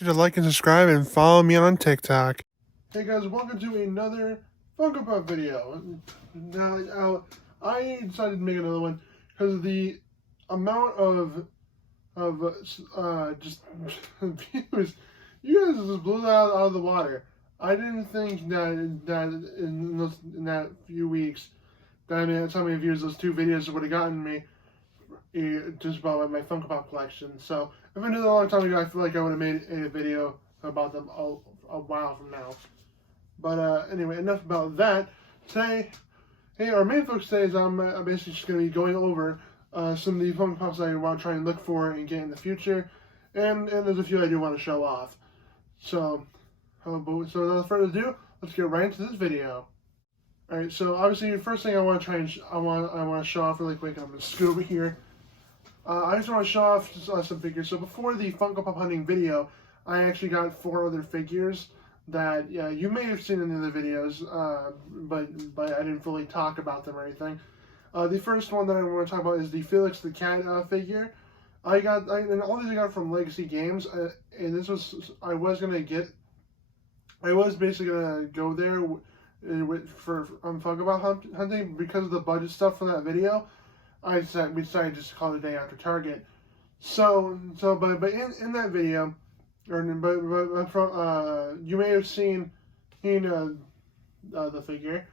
sure to like and subscribe and follow me on TikTok. Hey guys, welcome to another Funko Pop video. Now, I decided to make another one because of the amount of just views. You guys just blew that out of the water. I didn't think that in that few weeks, that's how many views those two videos would have gotten me. Just about my Funko Pop collection. So if I knew that a long time ago, I feel like I would have made a video about them a while from now. But anyway, enough about that. Today, our main focus today is I'm basically just going to be going over some of the Funko Pops I want to try and look for and get in the future, and there's a few I do want to show off. So without further ado, let's get right into this video. Alright, so obviously the first thing I want to try and I want to show off really quick. I'm going to scoot over here. I just want to show off some figures. So before the Funko Pop hunting video, I actually got 4 other figures that you may have seen in the other videos, but I didn't fully talk about them or anything. The first one that I want to talk about is the Felix the Cat figure. And all these I got from Legacy Games, and this was I was basically gonna go there for Funko Pop hunting because of the budget stuff for that video. We decided just to call it a day after Target. But in that video, you may have seen the figure.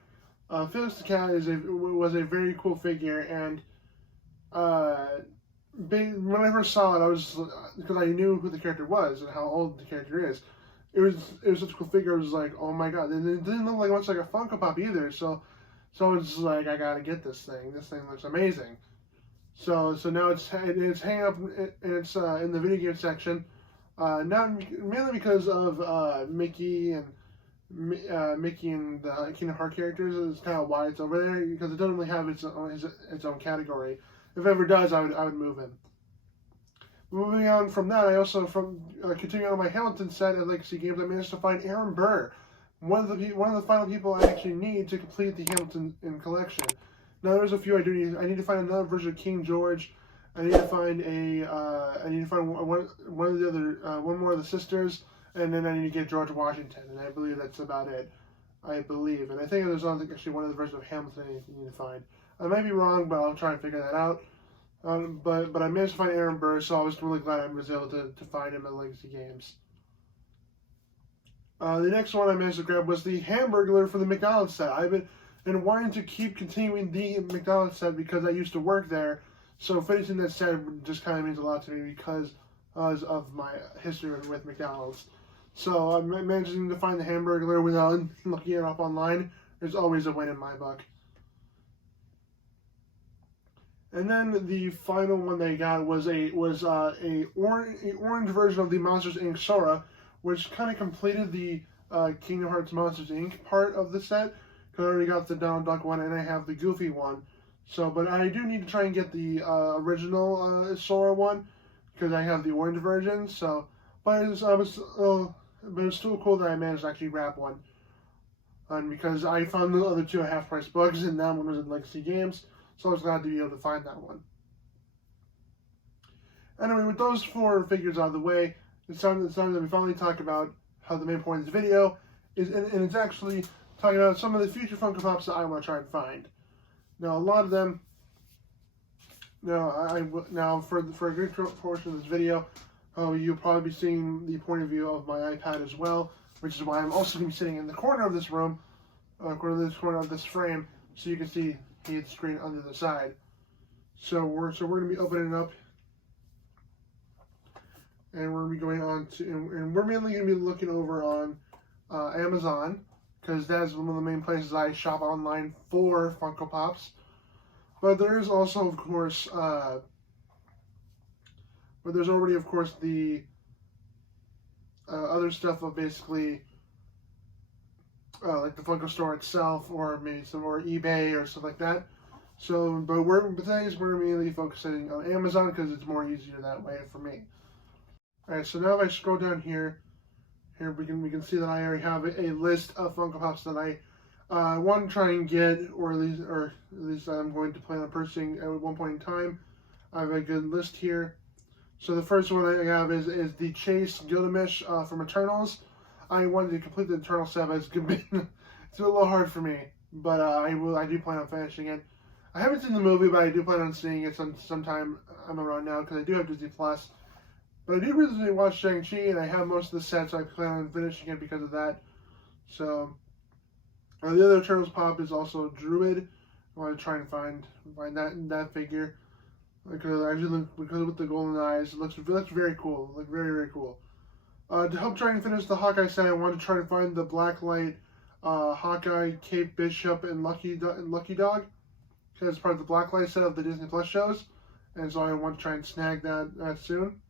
Felix the Cat was a very cool figure, and when I first saw it, I was, because I knew who the character was and how old the character is. It was such a cool figure. I was like, oh my god! And it didn't look like much like a Funko Pop either. So I was just like, I gotta get this thing. This thing looks amazing. So now it's hanging up, and it's in the video game section. Not mainly because of Mickey and the Kingdom Hearts characters. Is kind of why it's over there, because it doesn't really have its own category. If it ever does, I would move him. Moving on from that, I also continuing on my Hamilton set at Legacy Games, I managed to find Aaron Burr, one of the final people I actually need to complete the Hamilton collection. Now there's a few I do need. I need to find another version of King George. I need to find one more of the sisters, and then I need to get George Washington, and I believe that's about it. I believe, and I think there's actually one of the versions of Hamilton I need to find. I might be wrong, but I'll try and figure that out. But I managed to find Aaron Burr, so I was really glad I was able to find him at Legacy Games. The next one I managed to grab was the Hamburglar for the McDonald's set. I've been wanting to keep continuing the McDonald's set because I used to work there, so finishing that set just kind of means a lot to me because of my history with McDonald's. So I'm managing to find the Hamburglar without looking it up online. There's always a win in my book. And then the final one they got was a orange version of the Monsters Inc. Sora, which kind of completed the Kingdom Hearts Monsters Inc. part of the set. Because I already got the Donald Duck one and I have the Goofy one. But I do need to try and get the original Sora one because I have the orange version. But it was still cool that I managed to actually grab one. And because I found the other two at half-price books, and that one was in Legacy Games. So I was glad to be able to find that one. Anyway, with those 4 figures out of the way, it's time that we finally talk about how the main point of this video is, and it's actually talking about some of the future Funko Pops that I want to try and find. Now, a lot of them. Now, for a good portion of this video, you'll probably be seeing the point of view of my iPad as well, which is why I'm also going to be sitting in the corner of this room, corner of this frame, so you can see the screen under the side. So we're going to be opening it up, and we're going to be going on to, and we're mainly going to be looking over on Amazon, because that's one of the main places I shop online for Funko Pops. But there is also, of course, but there's already, of course, the other stuff of basically like the Funko store itself, or maybe some more eBay or stuff like that. But today we're mainly focusing on Amazon because it's more easier that way for me. All right, so now if I scroll down here we can see that I already have a list of Funko Pops that I want to try and get, or at least I'm going to plan on purchasing at one point in time. I have a good list here. So the first one I have is the Chase Gilgamesh from Eternals. I wanted to complete the Eternal set, but it's a little hard for me. But I do plan on finishing it. I haven't seen the movie, but I do plan on seeing it sometime around now because I do have Disney Plus. But I do recently watch Shang-Chi, and I have most of the set, so I plan on finishing it because of that. So the other Eternals pop is also Druid. I want to try and find that figure. Because with the golden eyes, it looks very cool. Like very, very cool. To help try and finish the Hawkeye set, I want to try to find the Blacklight Hawkeye, Kate Bishop, and Lucky Dog. Because it's part of the Blacklight set of the Disney Plus shows. And so I want to try and snag that soon.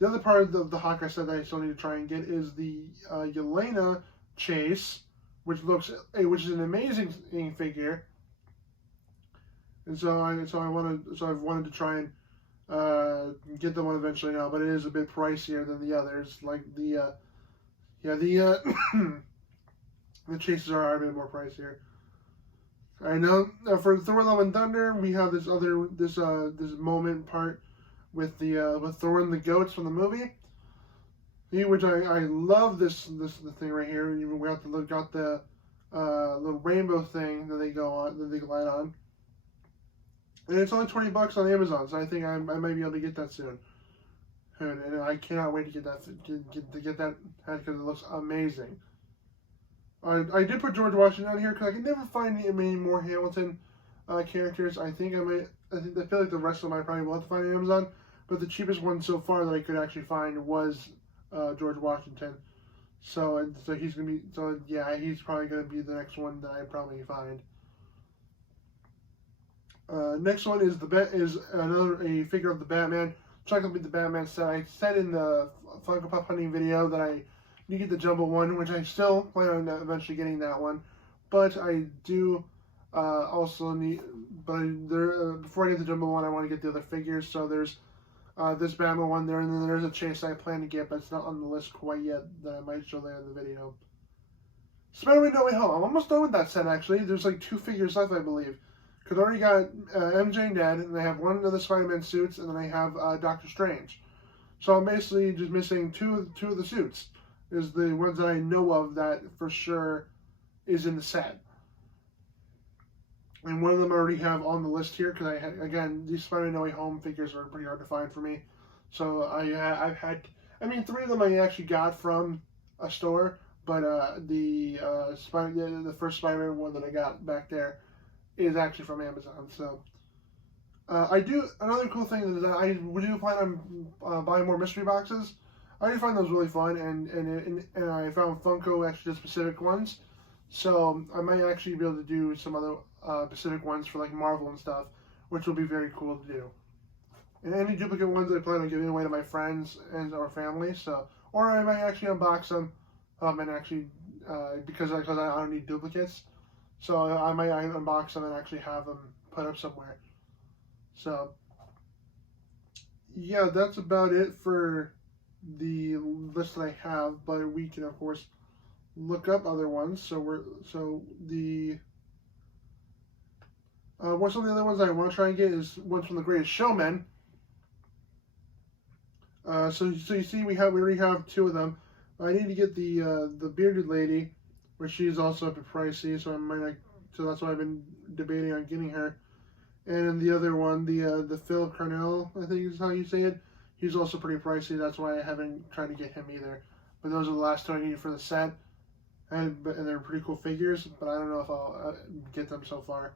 The other part of the Hawkeye set that I still need to try and get is the Yelena Chase, which is an amazing figure. And I've wanted to try and get the one eventually now, but it is a bit pricier than the others. Like the chases are a bit more pricier. I know for Thor: Love and Thunder, we have this moment part with Thor and the goats from the movie. Which I love the thing right here. Even we got the little rainbow thing that they glide on. And it's only $20 on Amazon, so I think I might be able to get that soon. And I cannot wait to get that because it looks amazing. I did put George Washington on here because I can never find any more Hamilton characters. I feel like the rest of them I probably will have to find on Amazon, but the cheapest one so far that I could actually find was George Washington. He's probably gonna be the next one that I probably find. Next one is a figure of the Batman. Trying to complete the Batman set. I said in the Funko Pop hunting video that I need to get the Jumbo one, which I still plan on eventually getting that one. But I do also need. But before I get the Jumbo one, I want to get the other figures. So there's this Batman one there, and then there's a Chase I plan to get, but it's not on the list quite yet. That I might show later in the video. Spider-Man No Way Home. I'm almost done with that set actually. There's like 2 figures left, I believe. Because I already got MJ and Ned, and I have one of the Spider-Man suits, and then I have Doctor Strange. So I'm basically just missing two of the suits. Is the ones that I know of that for sure is in the set. And one of them I already have on the list here, because again, these Spider-Man No Way Home figures are pretty hard to find for me. So I've had, 3 of them I actually got from a store, but the first Spider-Man one that I got back there is actually from Amazon. So another cool thing is that I do plan on buying more mystery boxes. I do find those really fun, and I found Funko actually does specific ones, so I might actually be able to do some other specific ones for like Marvel and stuff, which will be very cool to do. And any duplicate ones I plan on giving away to my friends and our family. So, or I might actually unbox them, and actually because I don't need duplicates. So I might unbox them and actually have them put up somewhere. So yeah, that's about it for the list that I have. But we can of course look up other ones. So some of the other ones I want to try and get is ones from The Greatest Showman. So you see, we already have 2 of them. I need to get the bearded lady, where she's also a bit pricey, so that's why I've been debating on getting her. And then the other one, the Phil Cornell, I think is how you say it, he's also pretty pricey. That's why I haven't tried to get him either. But those are the last 2 I needed for the set, and they're pretty cool figures. But I don't know if I'll get them so far.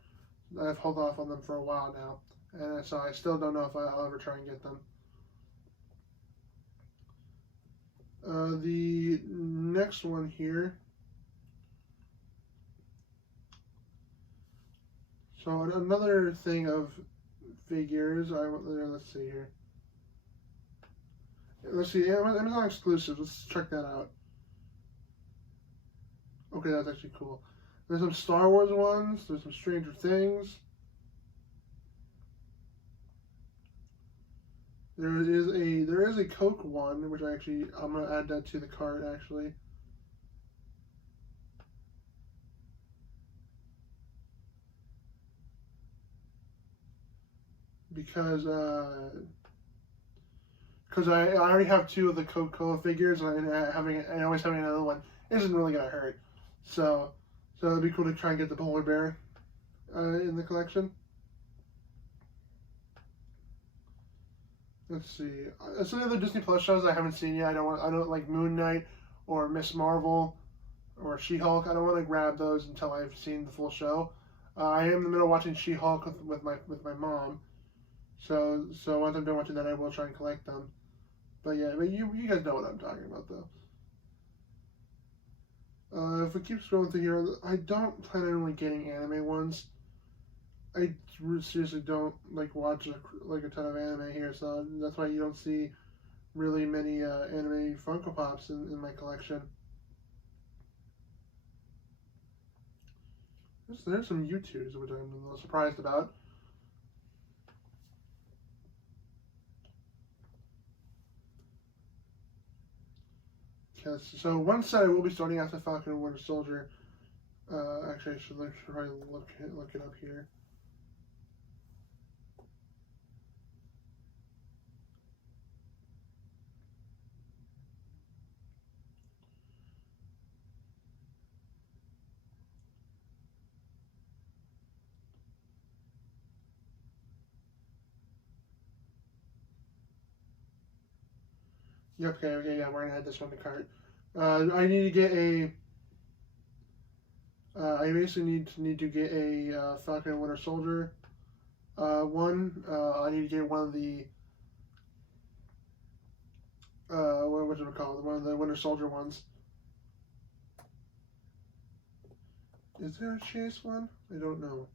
I've held off on them for a while now, and so I still don't know if I'll ever try and get them. The next one here. So another thing of figures, let's see here. Let's see, Amazon exclusive. Let's check that out. Okay, that's actually cool. There's some Star Wars ones. There's some Stranger Things. There is a Coke one, which I'm gonna add that to the cart actually. Because because I already have 2 of the Coca-Cola figures, and always having another one isn't really gonna hurt. So it'd be cool to try and get the polar bear in the collection. Let's see. Some of the Disney Plus shows I haven't seen yet. I don't like Moon Knight or Miss Marvel or She-Hulk. I don't want to grab those until I've seen the full show. I am in the middle of watching She-Hulk with my mom. So once I'm done watching that, I will try and collect them. But yeah, you guys know what I'm talking about, though. If we keep scrolling through here, I don't plan on really getting anime ones. I seriously don't watch a ton of anime here, so that's why you don't see really many anime Funko Pops in my collection. There's some U2s, which I'm a little surprised about. Okay, so one set I will be starting after Falcon and Winter Soldier. Actually, I should probably look it up here. Yep, okay, yeah, we're gonna add this one to cart. I need to get a. I basically need to get a Falcon and Winter Soldier one. I need to get one of the. What do we call it? One of the Winter Soldier ones. Is there a Chase one? I don't know.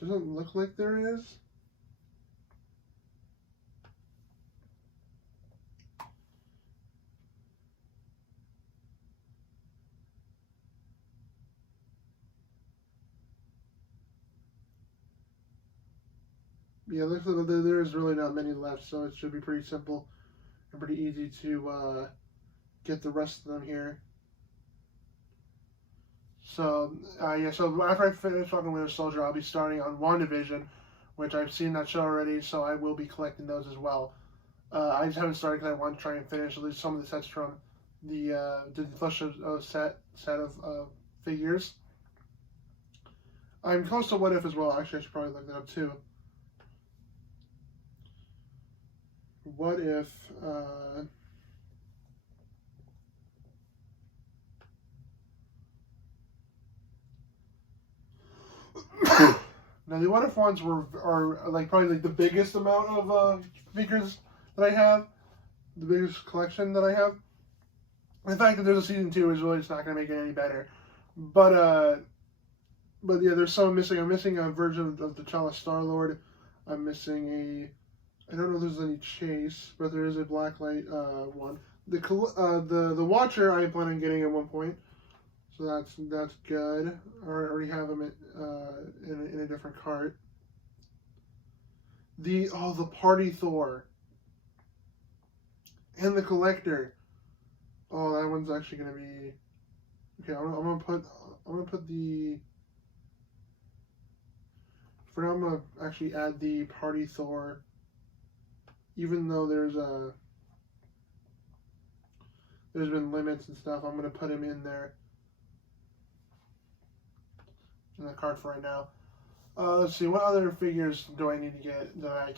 Doesn't look like there is. Yeah, looks like there's really not many left, so it should be pretty simple and pretty easy to get the rest of them here. So, yeah, so after I finish Falcon Winter Soldier, I'll be starting on WandaVision, which I've seen that show already, so I will be collecting those as well. I just haven't started because I want to try and finish at least some of the sets from the Disney Plus show set of figures. I'm close to What If as well. Actually, I should probably look that up too. What if... Now the What If ones are like probably like the biggest amount of figures that I have, the biggest collection that I have. The fact that there's a season 2 is really just not going to make it any better. But yeah, there's some missing. I'm missing a version of T'Challa Star-Lord. I'm missing I don't know if there's any Chase, but there is a Blacklight one. The Watcher I plan on getting at one point. So that's good. I already have them in a different cart. The Party Thor and the Collector. Oh, that one's actually gonna be okay. I'm gonna put the. For now, I'm gonna actually add the Party Thor. Even though there's been limits and stuff, I'm gonna put him in there. In the cart for right now. Let's see, what other figures do I need to get that I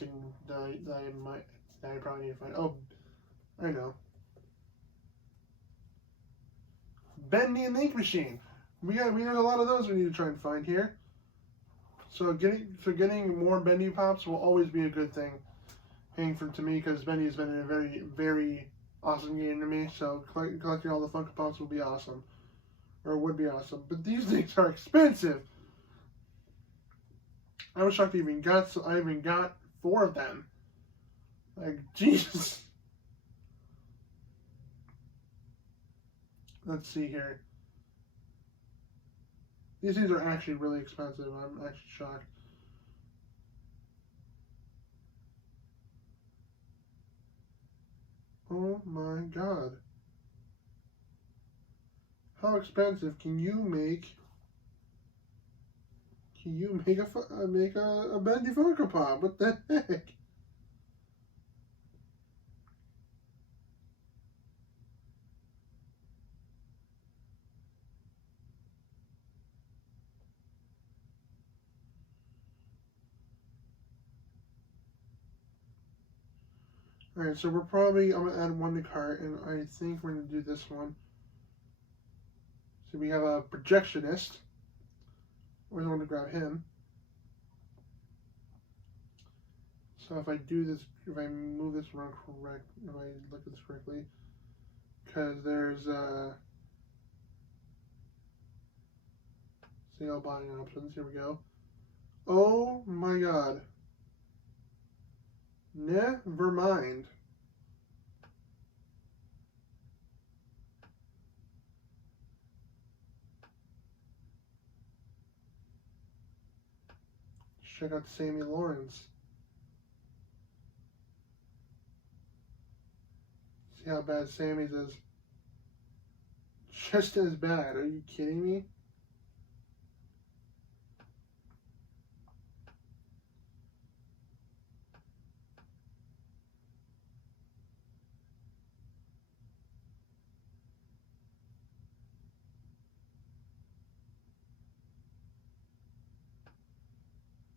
probably need to find? Oh, I know. Bendy and the Ink Machine. There's a lot of those we need to try and find here. So getting more Bendy Pops will always be a good thing. To me, because Bendy has been a very, very awesome game to me. So collecting all the Funko Pops will be awesome. Or would be awesome. But these things are expensive. I was shocked I even got 4 of them. Like, Jesus. Let's see here. These things are actually really expensive. I'm actually shocked. Oh my god. How expensive can you make You make a bendy Funko Pop. What the heck? Alright, so I'm going to add one to cart, and I think we're going to do this one. So we have a projectionist. We're going to grab him. So if I move this around correct, if I look at this correctly, because there's sale buying options. Here we go. Oh my god. Never mind. Check out Sammy Lawrence. See how bad Sammy's is. Just as bad. Are you kidding me?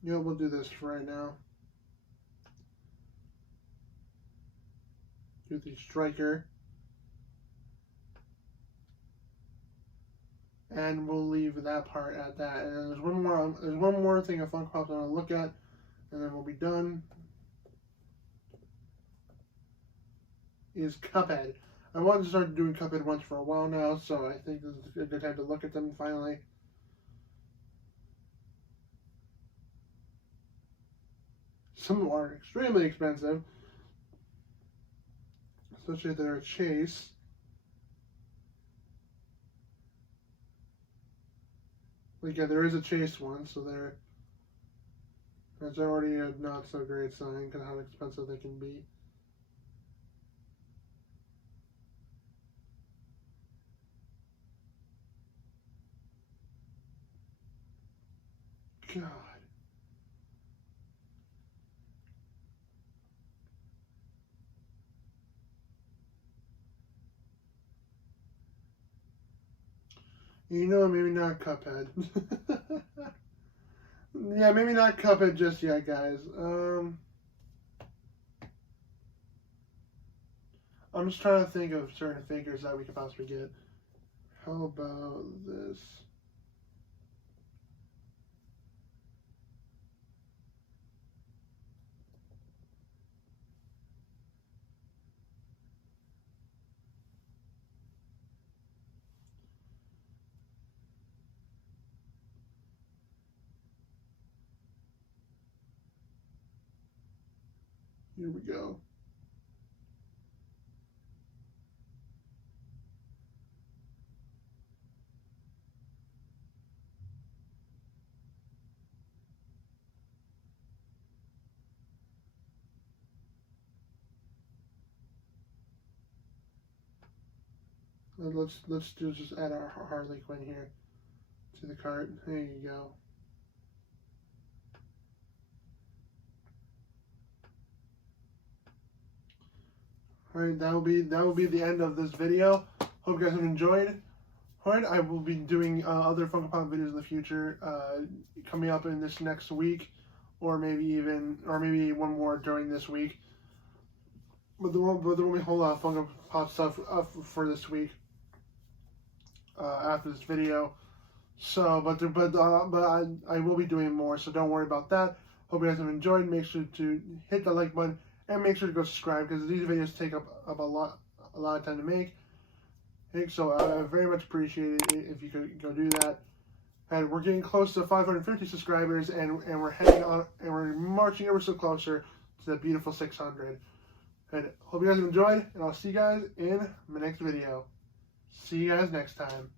Yeah, we'll do this for right now. Do the striker. And we'll leave that part at that. And there's one more thing of Funko Pops I want to look at, and then we'll be done. Is Cuphead. I wanted to start doing Cuphead once for a while now, so I think this is a good time to look at them finally. Some of them are extremely expensive, especially if they're a chase. Like, yeah, there is a chase one, so that's already a not so great sign because of how expensive they can be. God. You know, maybe not Cuphead. Yeah, maybe not Cuphead just yet, guys. I'm just trying to think of certain figures that we could possibly get. How about this? Here we go. Let's just add our Harley Quinn here to the cart. There you go. Alright, that will be the end of this video. Hope you guys have enjoyed. Alright, I will be doing other Funko Pop videos in the future, coming up in this next week, or maybe one more during this week. But there won't be a whole lot of Funko Pop stuff up for this week after this video. So, but I will be doing more, so don't worry about that. Hope you guys have enjoyed. Make sure to hit the like button. And make sure to go subscribe because these videos take up a lot of time to make. So I very much appreciate it if you could go do that. And we're getting close to 550 subscribers, and we're heading on, and we're marching ever so closer to the beautiful 600. And hope you guys have enjoyed, and I'll see you guys in my next video. See you guys next time.